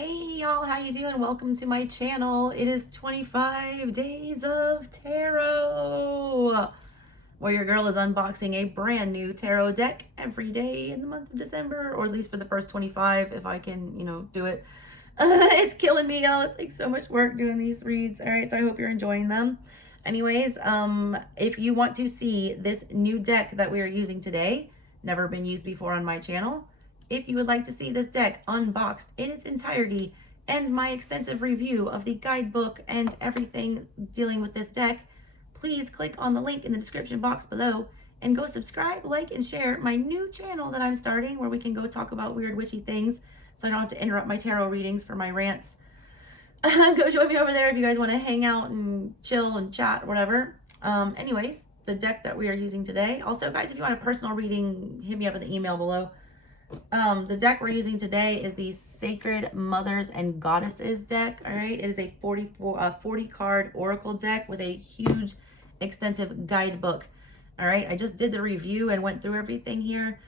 Hey y'all, how you doing? Welcome to my channel. It is 25 days of tarot, where your girl is unboxing a brand new tarot deck every day in the month of December, or at least for the first 25 if I can, do it. It's killing me, y'all. It's like so much work doing these reads. All right, so I hope you're enjoying them. Anyways, if you want to see this new deck that we are using today, never been used before on my channel, if you would like to see this deck unboxed in its entirety and my extensive review of the guidebook and everything dealing with this deck, please click on the link in the description box below and go subscribe, like, and share my new channel that I'm starting, where we can go talk about weird witchy things so I don't have to interrupt my tarot readings for my rants. Go join me over there if you guys want to hang out and chill and chat or whatever. Anyways, the deck that we are using today. Also, guys, if you want a personal reading, hit me up in the email below. The deck we're using today is the Sacred Mothers and Goddesses deck. All right, it is a 40 card oracle deck with a huge, extensive guidebook. All right, I just did the review and went through everything here.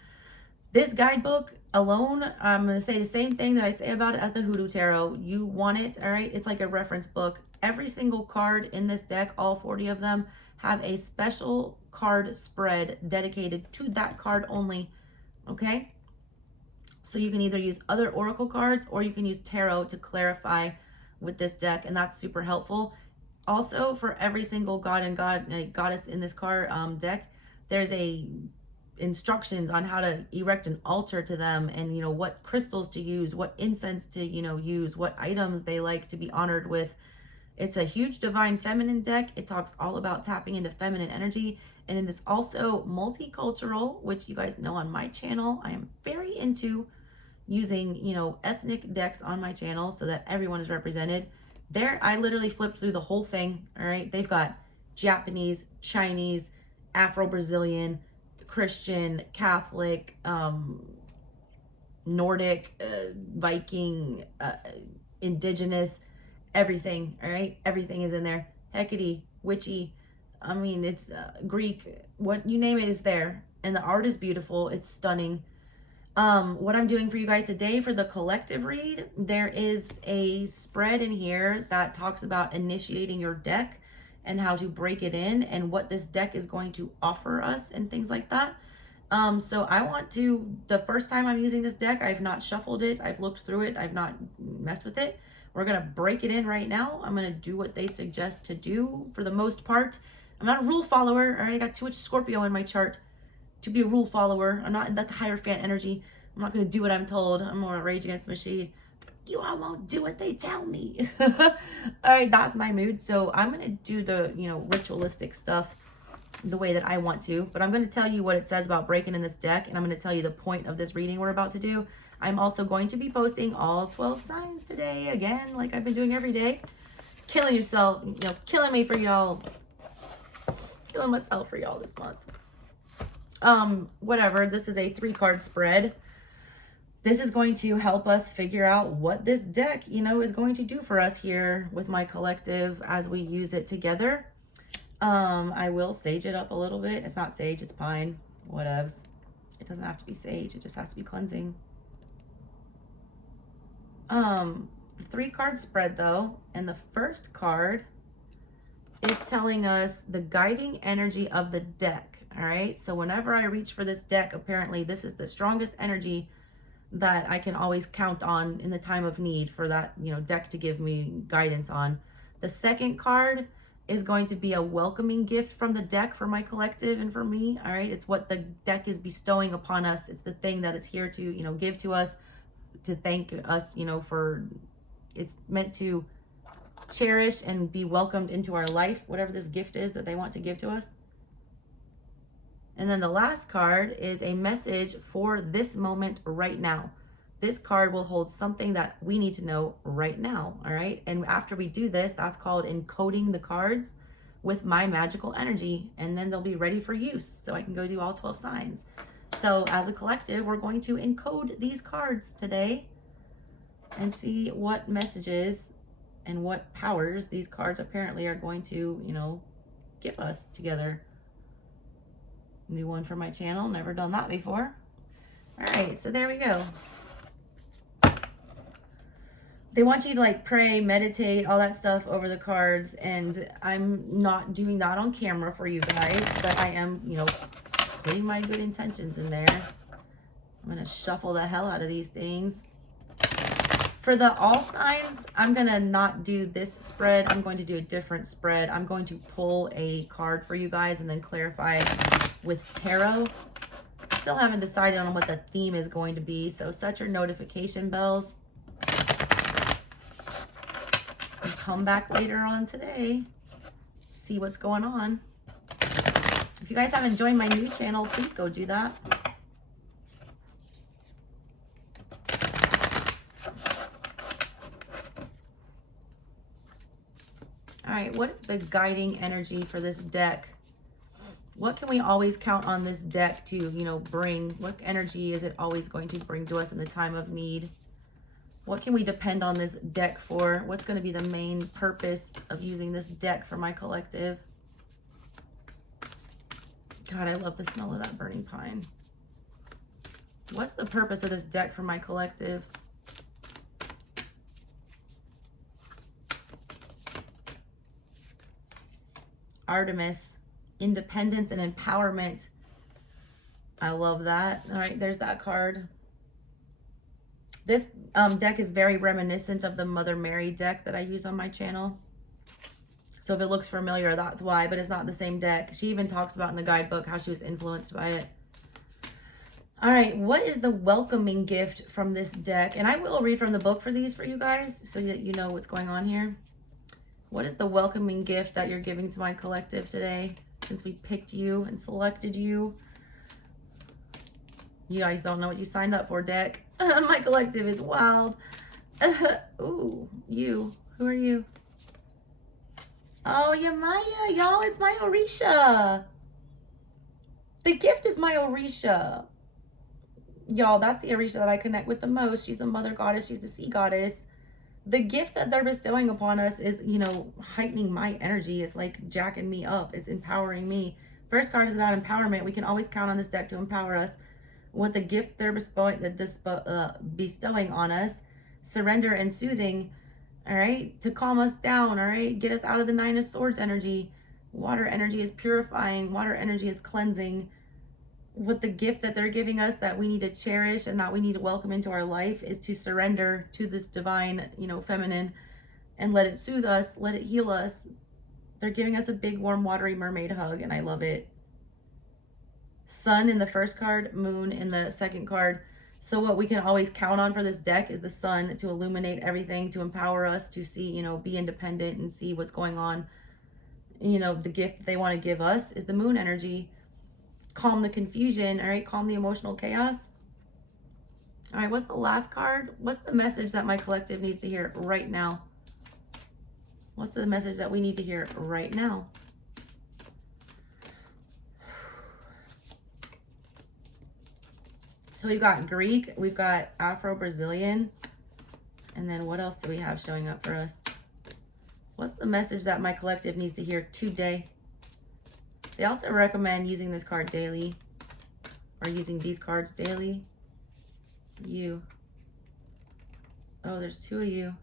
This guidebook alone, I'm going to say the same thing that I say about it as the Hoodoo Tarot. You want it, all right? It's like a reference book. Every single card in this deck, all 40 of them, have a special card spread dedicated to that card only, okay? So you can either use other oracle cards or you can use tarot to clarify with this deck, and that's super helpful. Also, for every single god and goddess in this card deck, there's a instructions on how to erect an altar to them, and what crystals to use, what incense to use, what items they like to be honored with. It's a huge divine feminine deck. It talks all about tapping into feminine energy, and it is also multicultural, which you guys know on my channel I am very into using ethnic decks on my channel so that everyone is represented. There, I literally flipped through the whole thing. All right, they've got Japanese, Chinese, Afro-Brazilian, Christian, Catholic, Nordic, Viking, indigenous, everything. All right, everything is in there. Hecate, witchy, I mean, it's Greek, what you name it is there. And the art is beautiful. It's stunning. What I'm doing for you guys today for the collective read, there is a spread in here that talks about initiating your deck and how to break it in and what this deck is going to offer us and things like that. So I want to, the first time I'm using this deck, I've not shuffled it. I've looked through it. I've not messed with it. We're going to break it in right now. I'm going to do what they suggest to do for the most part. I'm not a rule follower. I already got too much Scorpio in my chart to be a rule follower. I'm not in that Hierophant energy. I'm not going to do what I'm told. I'm more Rage Against the Machine. You all won't do what they tell me. All right, that's my mood. So I'm going to do the, ritualistic stuff the way that I want to. But I'm going to tell you what it says about breaking in this deck. And I'm going to tell you the point of this reading we're about to do. I'm also going to be posting all 12 signs today. Again, like I've been doing every day. Killing yourself, killing me for y'all. Killing myself for y'all this month. Whatever. This is a 3-card spread. This is going to help us figure out what this deck, is going to do for us here with my collective as we use it together. I will sage it up a little bit. It's not sage, it's pine. Whatevs. It doesn't have to be sage. It just has to be cleansing. The 3-card spread though, and the first card is telling us the guiding energy of the deck. All right. So whenever I reach for this deck, apparently this is the strongest energy that I can always count on in the time of need for that, deck to give me guidance on. The second card is going to be a welcoming gift from the deck for my collective and for me. All right. It's what the deck is bestowing upon us. It's the thing that it's here to, give to us, to thank us, for, it's meant to cherish and be welcomed into our life, whatever this gift is that they want to give to us. And then the last card is a message for this moment right now. This card will hold something that we need to know right now, all right? And after we do this, that's called encoding the cards with my magical energy, and then they'll be ready for use so I can go do all 12 signs. So as a collective, we're going to encode these cards today and see what messages and what powers these cards apparently are going to, give us together. New one for my channel, never done that before. All right, so there we go. they want you to like pray, meditate, all that stuff over the cards. And I'm not doing that on camera for you guys, but I am, you know, putting my good intentions in there. I'm going to shuffle the hell out of these things. For the all signs, I'm going to not do this spread. I'm going to do a different spread. I'm going to pull a card for you guys and then clarify with tarot. Still haven't decided on what the theme is going to be, so set your notification bells. And come back later on today, see what's going on. If you guys haven't joined my new channel, please go do that. All right, what is the guiding energy for this deck? What can we always count on this deck to, you know, bring? What energy is it always going to bring to us in the time of need? What can we depend on this deck for? What's going to be the main purpose of using this deck for my collective? God, I love the smell of that burning pine. What's the purpose of this deck for my collective? Artemis, independence and empowerment. I love that. All right, there's that card. This deck is very reminiscent of the Mother Mary deck that I use on my channel. So if it looks familiar, that's why, but it's not the same deck. She even talks about in the guidebook how she was influenced by it. All right, what is the welcoming gift from this deck? And I will read from the book for these for you guys so that you know what's going on here. What is the welcoming gift that you're giving to my collective today? Since we picked you and selected you. You guys don't know what you signed up for, deck. My collective is wild. Ooh, you. Who are you? Oh, yeah, Maya. Y'all, it's my Orisha. The gift is my Orisha. Y'all, that's the Orisha that I connect with the most. She's the mother goddess. She's the sea goddess. The gift that they're bestowing upon us is, you know, heightening my energy. It's like jacking me up. It's empowering me. First card is about empowerment. We can always count on this deck to empower us. What the gift they're bestowing on us, surrender and soothing, all right, to calm us down, all right, get us out of the Nine of Swords energy. Water energy is purifying. Water energy is cleansing. What the gift that they're giving us that we need to cherish and that we need to welcome into our life is to surrender to this divine, you know, feminine, and let it soothe us, let it heal us. They're giving us a big, warm, watery mermaid hug, and I love it. Sun in the first card, moon in the second card. So what we can always count on for this deck is the sun to illuminate everything, to empower us, to see, you know, be independent and see what's going on. You know, the gift that they want to give us is the moon energy. Calm the confusion, all right? Calm the emotional chaos. All right, what's the last card? What's the message that my collective needs to hear right now? What's the message that we need to hear right now? So we've got Greek, we've got Afro-Brazilian, and then what else do we have showing up for us? What's the message that my collective needs to hear today? They also recommend using this card daily, or using these cards daily. You. Oh, there's two of you.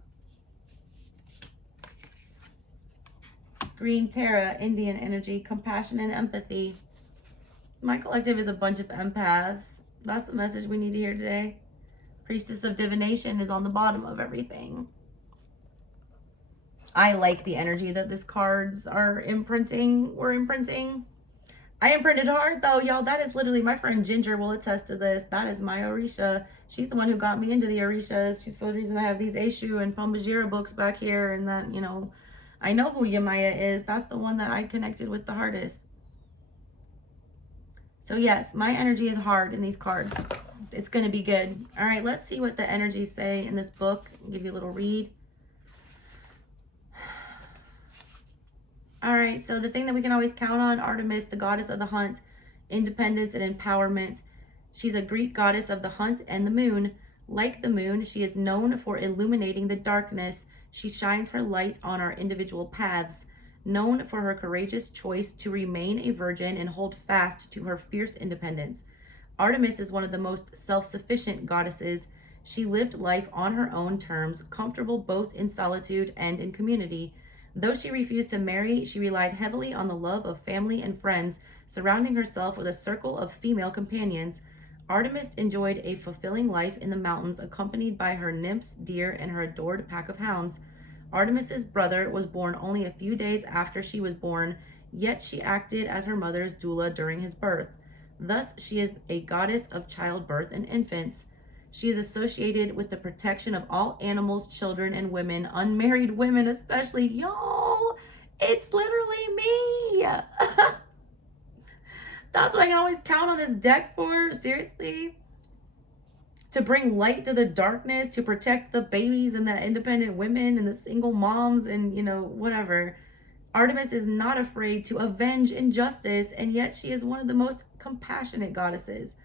Green Terra, Indian energy, compassion and empathy. My collective is a bunch of empaths. That's the message we need to hear today. Priestess of Divination is on the bottom of everything. I like the energy that these cards are imprinting. We're imprinting. I imprinted hard though, y'all. That is literally, my friend Ginger will attest to this. That is my Orisha. She's the one who got me into the Orishas. She's the reason I have these Eshu and Pambajira books back here. And that, you know, I know who Yamaya is. That's the one that I connected with the hardest. So yes, my energy is hard in these cards. It's going to be good. All right, let's see what the energies say in this book. I'll give you a little read. All right, so the thing that we can always count on, Artemis, the goddess of the hunt, independence and empowerment. She's a Greek goddess of the hunt and the moon. Like the moon, she is known for illuminating the darkness. She shines her light on our individual paths. Known for her courageous choice to remain a virgin and hold fast to her fierce independence. Artemis is one of the most self-sufficient goddesses. She lived life on her own terms, comfortable both in solitude and in community. Though she refused to marry, she relied heavily on the love of family and friends, surrounding herself with a circle of female companions. Artemis enjoyed a fulfilling life in the mountains, accompanied by her nymphs, deer, and her adored pack of hounds. Artemis's brother was born only a few days after she was born, yet she acted as her mother's doula during his birth. Thus, she is a goddess of childbirth and infants. She is associated with the protection of all animals, children, and women, unmarried women especially. Y'all, it's literally me. That's what I can always count on this deck for. Seriously. To bring light to the darkness, to protect the babies and the independent women and the single moms and, whatever. Artemis is not afraid to avenge injustice, and yet she is one of the most compassionate goddesses.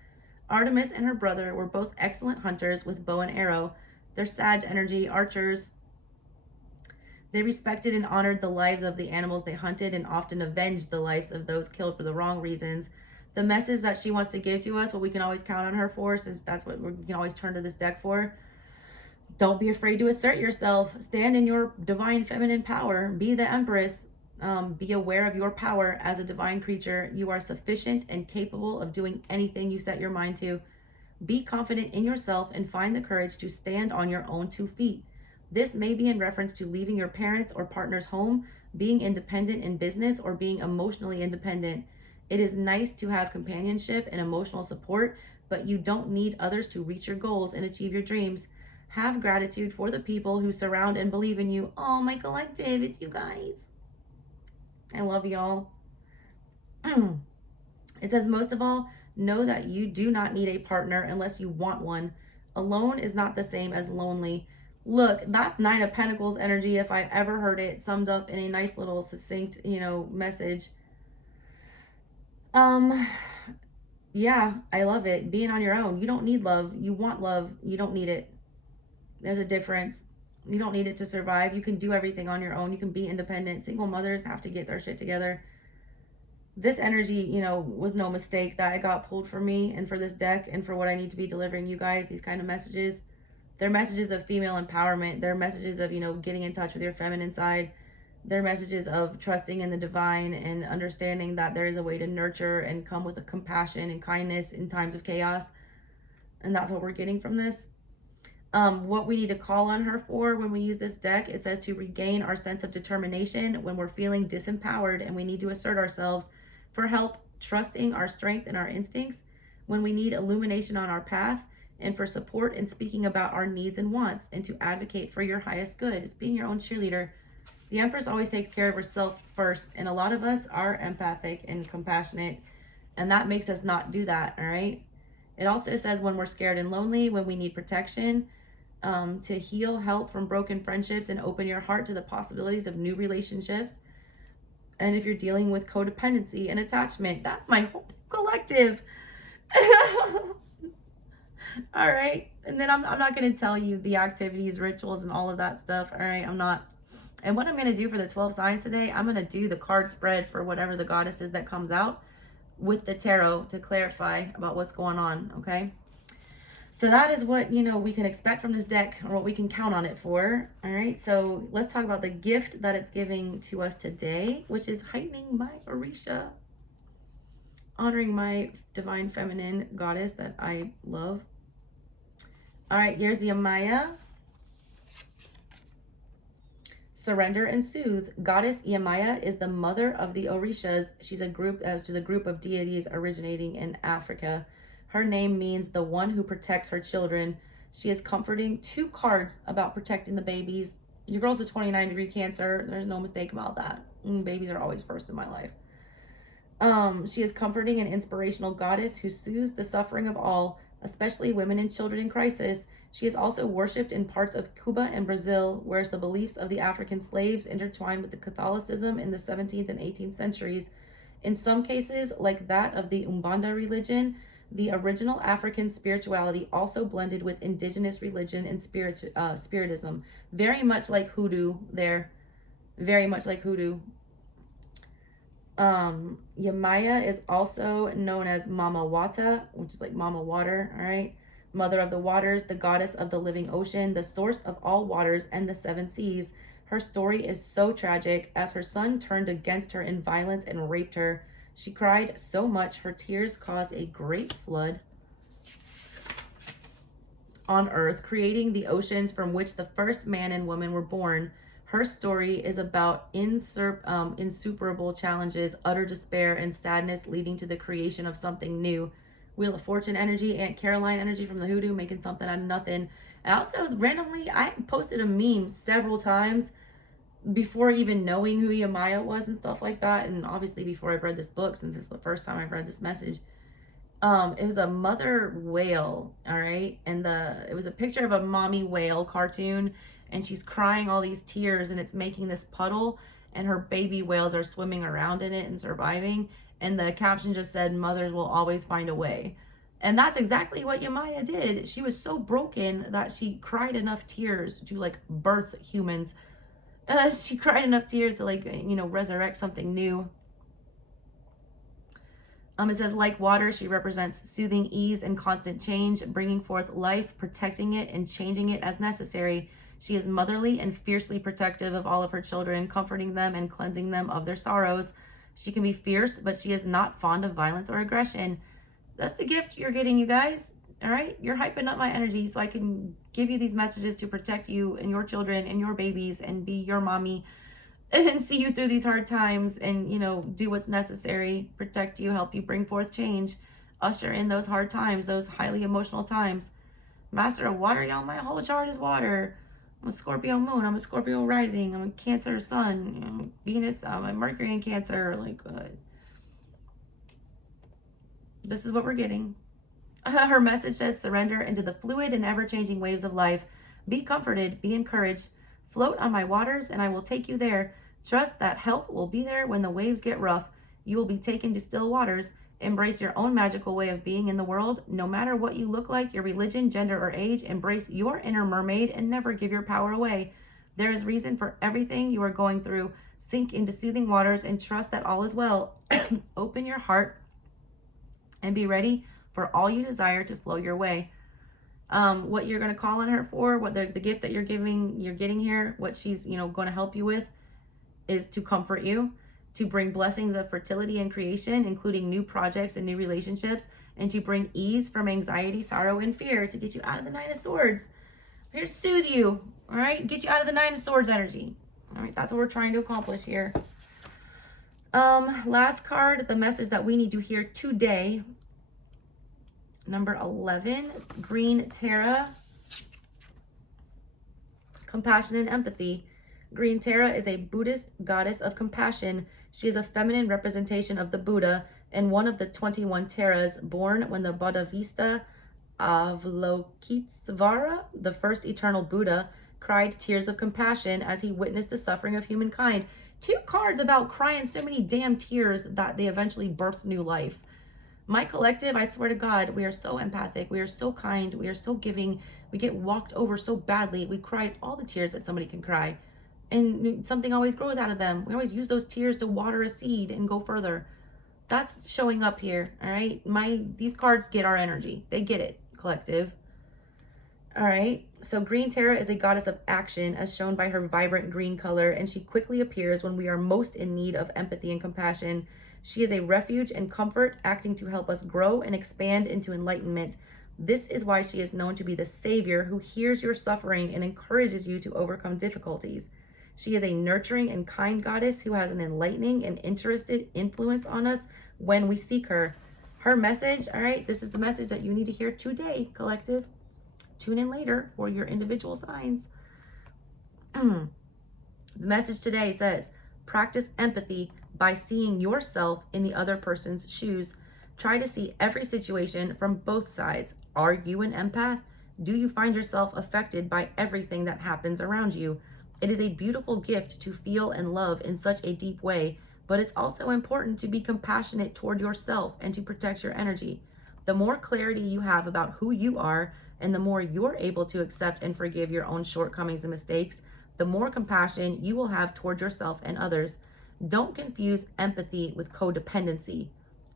Artemis and her brother were both excellent hunters with bow and arrow. They're Sag energy, archers. They respected and honored the lives of the animals they hunted and often avenged the lives of those killed for the wrong reasons. The message that she wants to give to us, what we can always count on her for, since that's what we can always turn to this deck for. Don't be afraid to assert yourself. Stand in your divine feminine power. Be the empress. Be aware of your power as a divine creature. You are sufficient and capable of doing anything you set your mind to. Be confident in yourself and find the courage to stand on your own 2 feet. This may be in reference to leaving your parents' or partner's home, being independent in business, or being emotionally independent. It is nice to have companionship and emotional support, but you don't need others to reach your goals and achieve your dreams. Have gratitude for the people who surround and believe in you. Oh, my collective, it's you guys. I love y'all. It says, most of all, know that you do not need a partner unless you want one. Alone is not the same as lonely. Look, that's 9 of Pentacles energy if I ever heard it summed up in a nice little succinct, message. Yeah, I love it. Being on your own. You don't need love. You want love. You don't need it. There's a difference. You don't need it to survive. You can do everything on your own. You can be independent. Single mothers have to get their shit together. This energy, was no mistake that it got pulled for me and for this deck and for what I need to be delivering you guys, these kind of messages. They're messages of female empowerment. They're messages of, getting in touch with your feminine side. They're messages of trusting in the divine and understanding that there is a way to nurture and come with a compassion and kindness in times of chaos. And that's what we're getting from this. What we need to call on her for when we use this deck, it says to regain our sense of determination when we're feeling disempowered and we need to assert ourselves, for help trusting our strength and our instincts when we need illumination on our path, and for support in speaking about our needs and wants, and to advocate for your highest good. It's being your own cheerleader. The Empress always takes care of herself first, and a lot of us are empathic and compassionate, and that makes us not do that, all right? It also says when we're scared and lonely, when we need protection, to heal, help from broken friendships, and open your heart to the possibilities of new relationships. And if you're dealing with codependency and attachment, that's my whole collective. All right. And then I'm not going to tell you the activities, rituals, and all of that stuff. All right. I'm not. And what I'm going to do for the 12 signs today, I'm going to do the card spread for whatever the goddess is that comes out with the tarot to clarify about what's going on. Okay. So that is what, we can expect from this deck, or what we can count on it for. All right. So let's talk about the gift that it's giving to us today, which is heightening my Orisha, honoring my divine feminine goddess that I love. All right. Here's the Amaya. Surrender and soothe. Goddess Yamaya is the mother of the Orishas. She's a group of deities originating in Africa. Her name means the one who protects her children. She is comforting. 2 cards about protecting the babies. Your girl's a 29-degree Cancer. There's no mistake about that. Babies are always first in my life. She is comforting and inspirational goddess who soothes the suffering of all, especially women and children in crisis. She is also worshipped in parts of Cuba and Brazil, where the beliefs of the African slaves intertwined with the Catholicism in the 17th and 18th centuries. In some cases, like that of the Umbanda religion, the original African spirituality also blended with indigenous religion and spiritism. Very much like hoodoo there. Very much like hoodoo. Yamaya is also known as Mama Wata, which is like Mama Water, all right? mother of the waters, the goddess of the living ocean, the source of all waters and the seven seas. Her story is so tragic as her son turned against her in violence and raped her. She cried so much her tears caused a great flood on earth, creating the oceans from which the first man and woman were born. Her story is about insuperable challenges, utter despair, and sadness leading to the creation of something new. Wheel of Fortune energy, Aunt Caroline energy from the hoodoo, making something out of nothing. And also, randomly, I posted a meme several times before even knowing who Yamaya was and stuff like that. And obviously before I've read this book, since it's the first time I've read this message. It was a mother whale, all right? And it was a picture of a mommy whale cartoon, and she's crying all these tears, and it's making this puddle, and her baby whales are swimming around in it and surviving. And the caption just said, "Mothers will always find a way." And that's exactly what Yamaya did. She was so broken that she cried enough tears to like birth humans. She cried enough tears to like, resurrect something new. It says, like water, she represents soothing ease and constant change, bringing forth life, protecting it, and changing it as necessary. She is motherly and fiercely protective of all of her children, comforting them and cleansing them of their sorrows. She can be fierce, but she is not fond of violence or aggression. That's the gift you're getting, you guys. All right? You're hyping up my energy so I can give you these messages to protect you and your children and your babies and be your mommy and see you through these hard times and, do what's necessary, protect you, help you bring forth change, usher in those hard times, those highly emotional times. Master of water, y'all, my whole chart is water. I'm a Scorpio moon, I'm a Scorpio rising, I'm a Cancer sun, I'm Venus, I'm a Mercury in Cancer. This is what we're getting. Her message says, surrender into the fluid and ever-changing waves of life. Be comforted, be encouraged. Float on my waters and I will take you there. Trust that help will be there when the waves get rough. You will be taken to still waters. Embrace your own magical way of being in the world. No matter what you look like, your religion, gender, or age, embrace your inner mermaid and never give your power away. There is reason for everything you are going through. Sink into soothing waters and trust that all is well. Open your heart and be ready for all you desire to flow your way. What you're going to call on her for, what the gift that you're getting here, what she's, going to help you with is to comfort you, to bring blessings of fertility and creation, including new projects and new relationships, and to bring ease from anxiety, sorrow, and fear to get you out of the Nine of Swords. I'm here to soothe you, all right? Get you out of the Nine of Swords energy. All right, that's what we're trying to accomplish here. Last card, the message that we need to hear today. Number 11, Green Tara, compassion and empathy. Green Tara is a Buddhist goddess of compassion. She is a feminine representation of the Buddha and one of the 21 Taras born when the Bodhisattva Avalokitesvara, the first eternal Buddha, cried tears of compassion as he witnessed the suffering of humankind. 2 cards about crying so many damn tears that they eventually birthed new life. My collective, I swear to God, we are so empathic. We are so kind. We are so giving. We get walked over so badly. We cried all the tears that somebody can cry. And something always grows out of them. We always use those tears to water a seed and go further. That's showing up here, all right? These cards get our energy. They get it, collective. All right, so Green Tara is a goddess of action as shown by her vibrant green color, and she quickly appears when we are most in need of empathy and compassion. She is a refuge and comfort, acting to help us grow and expand into enlightenment. This is why she is known to be the savior who hears your suffering and encourages you to overcome difficulties. She is a nurturing and kind goddess who has an enlightening and interested influence on us when we seek her. Her message, all right, this is the message that you need to hear today, collective. Tune in later for your individual signs. The message today says, practice empathy by seeing yourself in the other person's shoes. Try to see every situation from both sides. Are you an empath? Do you find yourself affected by everything that happens around you? It is a beautiful gift to feel and love in such a deep way, but it's also important to be compassionate toward yourself and to protect your energy. The more clarity you have about who you are, and the more you're able to accept and forgive your own shortcomings and mistakes, the more compassion you will have toward yourself and others. Don't confuse empathy with codependency.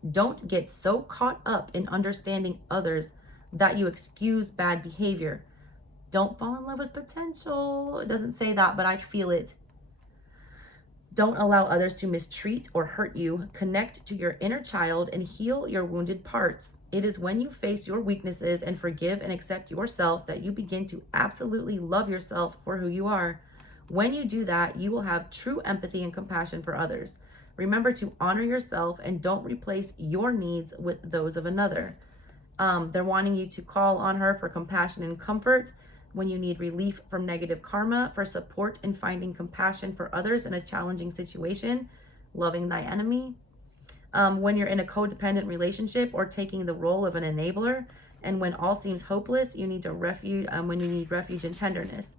Don't get so caught up in understanding others that you excuse bad behavior. Don't fall in love with potential. It doesn't say that, but I feel it. Don't allow others to mistreat or hurt you. Connect to your inner child and heal your wounded parts. It is when you face your weaknesses and forgive and accept yourself that you begin to absolutely love yourself for who you are. When you do that, you will have true empathy and compassion for others. Remember to honor yourself and don't replace your needs with those of another. They're wanting you to call on her for compassion and comfort when you need relief from negative karma, for support in finding compassion for others in a challenging situation, loving thy enemy. When you're in a codependent relationship or taking the role of an enabler, and when all seems hopeless, you need to when you need refuge and tenderness.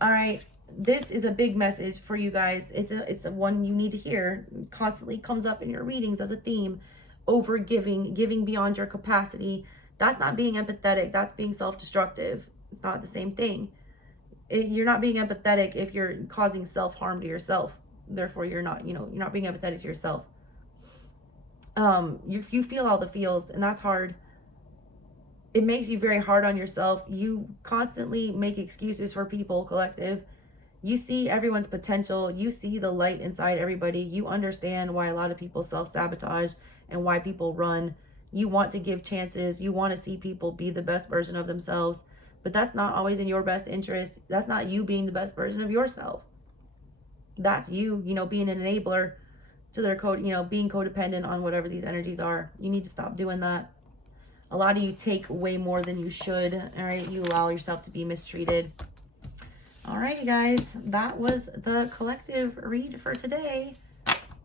All right, this is a big message for you guys. It's a one you need to hear. It constantly comes up in your readings as a theme. Over giving beyond your capacity. That's not being empathetic. That's being self-destructive. It's not the same thing. You're not being empathetic if you're causing self-harm to yourself. Therefore, you're not being empathetic to yourself. You feel all the feels, and that's hard. It makes you very hard on yourself. You constantly make excuses for people, collective. You see everyone's potential. You see the light inside everybody. You understand why a lot of people self-sabotage and why people run. You want to give chances. You want to see people be the best version of themselves. But that's not always in your best interest. That's not you being the best version of yourself. That's you, being an enabler to their code, being codependent on whatever these energies are. You need to stop doing that. A lot of you take way more than you should. All right. You allow yourself to be mistreated. Alrighty, guys. That was the collective read for today.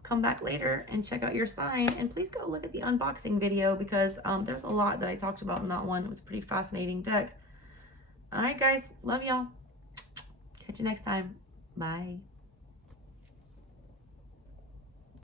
Come back later and check out your sign. And please go look at the unboxing video because there's a lot that I talked about in that one. It was a pretty fascinating deck. All right, guys. Love y'all. Catch you next time. Bye.